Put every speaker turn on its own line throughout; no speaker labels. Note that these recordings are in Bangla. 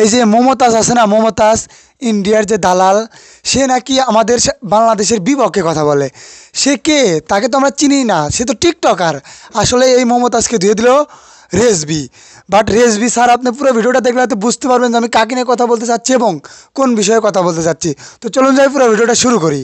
এই যে মমতাজ আছে না, মমতাজ, ইন্ডিয়ার যে দালাল, সে নাকি আমাদের বাংলাদেশের বিপক্ষে কথা বলে। সে কে? তাকে তো আমরা চিনি না, সে তো টিকটকার। আসলে এই মমতাজকে ধুয়ে দিল রেসবি বাট রেসবি স্যার, আপনি পুরো ভিডিওটা দেখলে হয়তো বুঝতে পারবেন যে আমি কাকে নিয়ে কথা বলতে চাচ্ছি এবং কোন বিষয়ে কথা বলতে চাচ্ছি। তো চলুন যাই, পুরো ভিডিওটা শুরু করি।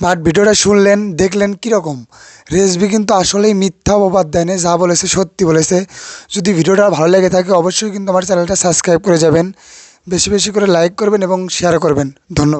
বাট ভিডিওটা শুনলেন, দেখলেন কীরকম? রেসবি কিন্তু আসলেই মিথ্যা অপবাদ দেয়নি যা বলেছে সত্যি বলেছে। যদি ভিডিওটা ভালো লেগে থাকে, অবশ্যই কিন্তু আমার চ্যানেলটা সাবস্ক্রাইব করে যাবেন। বেশি বেশি করে লাইক করবেন এবং শেয়ার করবেন। ধন্যবাদ।